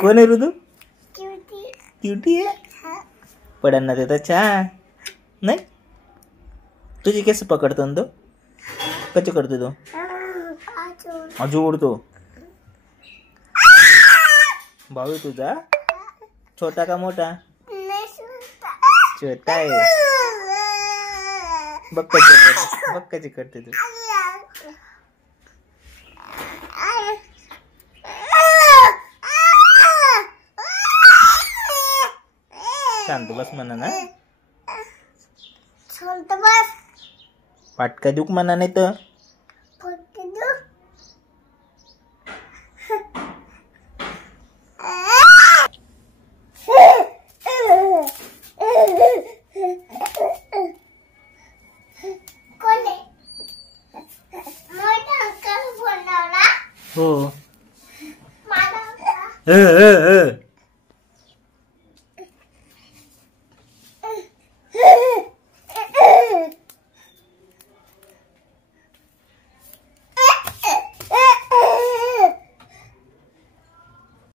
कोण आहे ऋतू? क्यूटी आहे. पडांना देता छान नाही. तुझी केस पकडतो ना तो. कसे करतो तो? अजून उडतो. भाऊ आहे तुझा? छोटा का मोठा? छोटा आहे. बघ कशी करते तू. शांत बस म्हणा ना. शांत बस. पाटका दुख म्हणा नाही तर. हो.